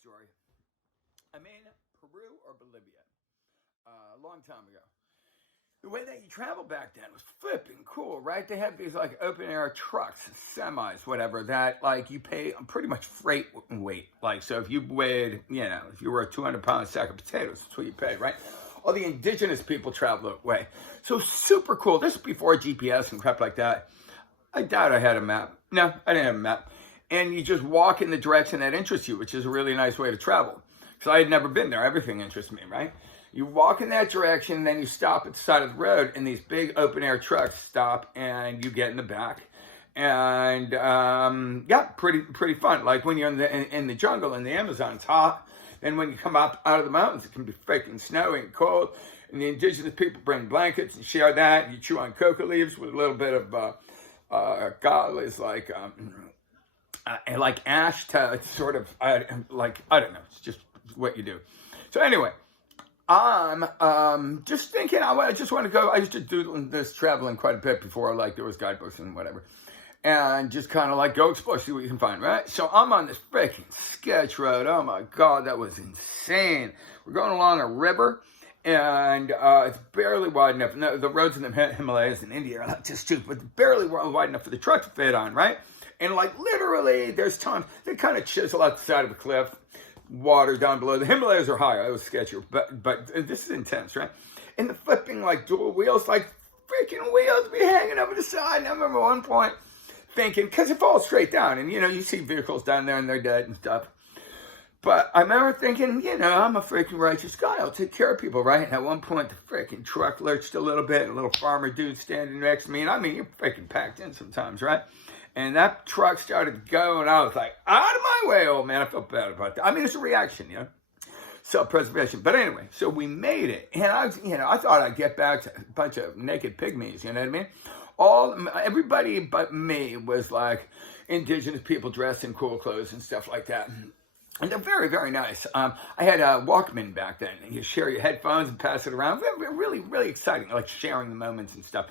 story. I'm in Peru or Bolivia a long time ago. The way that you travel back then was flipping cool, right? They had these like open air trucks, semis, whatever, that like you pay pretty much freight weight. Like, so if you weighed, if you were a 200-pound sack of potatoes, that's what you paid, right? All the indigenous people traveled that way. So super cool. This is before GPS and crap like that. I doubt I had a map. No, I didn't have a map. And you just walk in the direction that interests you, which is a really nice way to travel. Because I had never been there. Everything interests me, right? You walk in that direction, then you stop at the side of the road, and these big open-air trucks stop, and you get in the back. And, pretty fun. Like when you're in the jungle, in the Amazon, it's hot. Then when you come up out of the mountains, it can be freaking snowy and cold. And the indigenous people bring blankets and share that. You chew on coca leaves with a little bit of, is like ash to sort of, I don't know. It's just what you do. So anyway. I'm just thinking, I just want to go. I used to do this traveling quite a bit before, like there was guidebooks and whatever. And just kind of like go explore, see what you can find, right? So I'm on this freaking sketch road. Oh my God, that was insane. We're going along a river and it's barely wide enough. No, the roads in the Himalayas in India are not just stupid, but barely wide enough for the truck to fit on, right? And like literally there's times they kind of chisel out the side of a cliff. Water down below. The Himalayas are higher. It was sketchier, but this is intense, right? And the flipping like dual wheels, like freaking wheels be hanging over the side. And I remember one point thinking, because it falls straight down, and you see vehicles down there and they're dead and stuff. But I remember thinking, I'm a freaking righteous guy. I'll take care of people, right? And at one point, the freaking truck lurched a little bit, and a little farmer dude standing next to me. And I mean, you're freaking packed in sometimes, right? And that truck started going. I was like, out of my way, old man. I felt bad about that. I mean, it's a reaction, self-preservation. But anyway, so we made it. And I thought I'd get back to a bunch of naked pygmies, you know what I mean? Everybody but me was like indigenous people dressed in cool clothes and stuff like that. And they're very, very nice. I had a Walkman back then. You share your headphones and pass it around. Really, really exciting, like sharing the moments and stuff.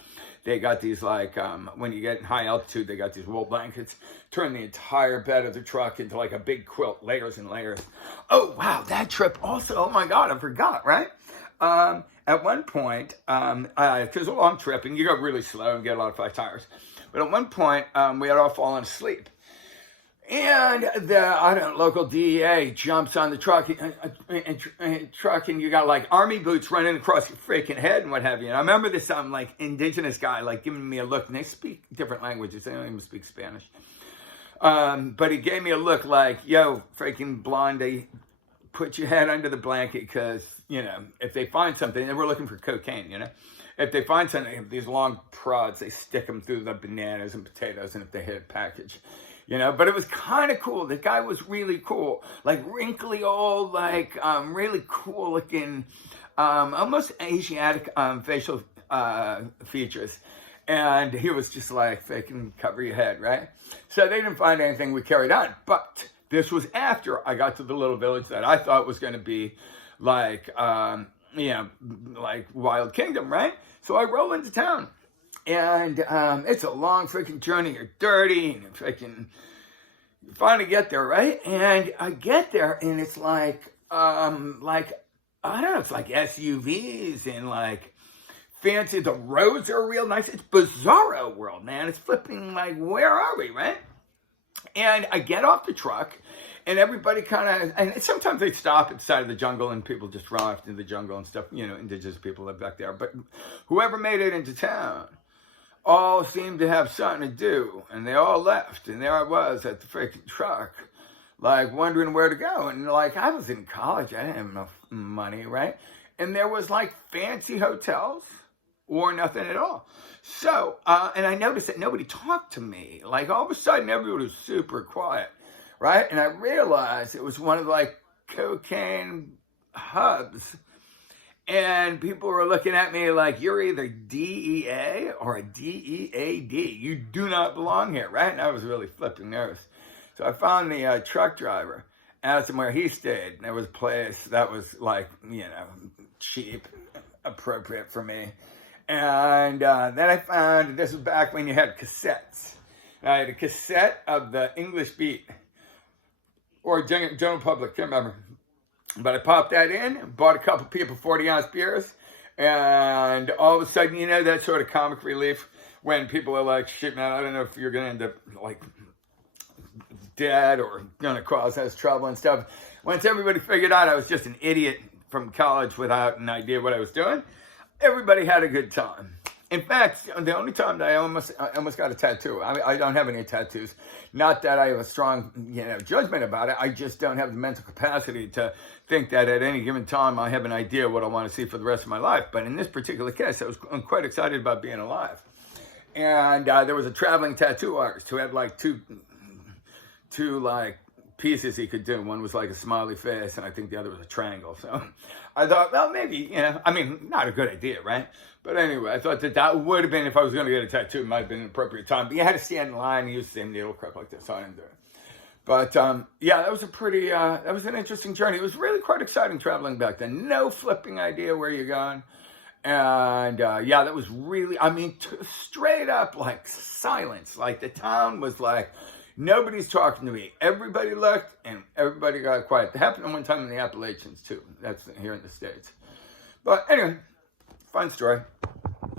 They got these like, when you get in high altitude, they got these wool blankets. Turn the entire bed of the truck into like a big quilt, layers and layers. Oh, wow, that trip also, oh my God, I forgot, right? At one point, it was a long trip and you go really slow and get a lot of flat tires. But at one point, we had all fallen asleep. And the local DEA jumps on the truck and you got like army boots running across your freaking head and what have you. And I remember this like indigenous guy like giving me a look, and they speak different languages. They don't even speak Spanish. But he gave me a look like, yo, freaking blondie, put your head under the blanket because, if they find something, and we're looking for cocaine, if they find something, these long prods, they stick them through the bananas and potatoes, and if they hit a package. But it was kind of cool. The guy was really cool, like wrinkly old, like really cool looking, almost Asiatic facial features. And he was just like, they can cover your head, right? So they didn't find anything. We carried on. But this was after I got to the little village that I thought was going to be like, like Wild Kingdom, right? So I roll into town. And it's a long freaking journey. You're dirty and you finally get there, right? And I get there and it's like I don't know, it's like SUVs and like fancy. The roads are real nice. It's bizarro world, man. It's flipping like, where are we, right? And I get off the truck and everybody kind of, and sometimes they stop at the side of the jungle and people just run off into the jungle and stuff. Indigenous people live back there. But whoever made it into town all seemed to have something to do, and they all left, and there I was at the freaking truck, like wondering where to go, and like I was in college, I didn't have enough money, right? And there was like fancy hotels or nothing at all. So, and I noticed that nobody talked to me, like all of a sudden everybody was super quiet, right? And I realized it was one of like cocaine hubs. And people were looking at me like, you're either DEA or a DEAD. You do not belong here, right? And I was really flipping nervous. So I found the truck driver, asked him where he stayed. And there was a place that was like, cheap, appropriate for me. And then I found, this was back when you had cassettes. I had a cassette of the English Beat. or General Public, can't remember. But I popped that in, bought a couple people 40-ounce beers, and all of a sudden, you know, that sort of comic relief when people are like, shit, man, I don't know if you're going to end up, like, dead or going to cause us trouble and stuff. Once everybody figured out I was just an idiot from college without an idea what I was doing, everybody had a good time. In fact, the only time that I almost got a tattoo, I don't have any tattoos. Not that I have a strong, judgment about it. I just don't have the mental capacity to think that at any given time I have an idea what I want to see for the rest of my life. But in this particular case, I'm quite excited about being alive. And there was a traveling tattoo artist who had like two like pieces he could do. One was like a smiley face, and I think the other was a triangle. So I thought, well, maybe, not a good idea, right? But anyway, I thought that would have been, if I was going to get a tattoo, it might have been an appropriate time. But you had to stand in line and use the same needle crap like this, so I didn't do it. But that was that was an interesting journey. It was really quite exciting traveling back then. No flipping idea where you're going. And that was really, straight up like silence. Like the town was like, nobody's talking to me. Everybody looked and everybody got quiet. It happened one time in the Appalachians too. That's here in the States. But anyway, fun story.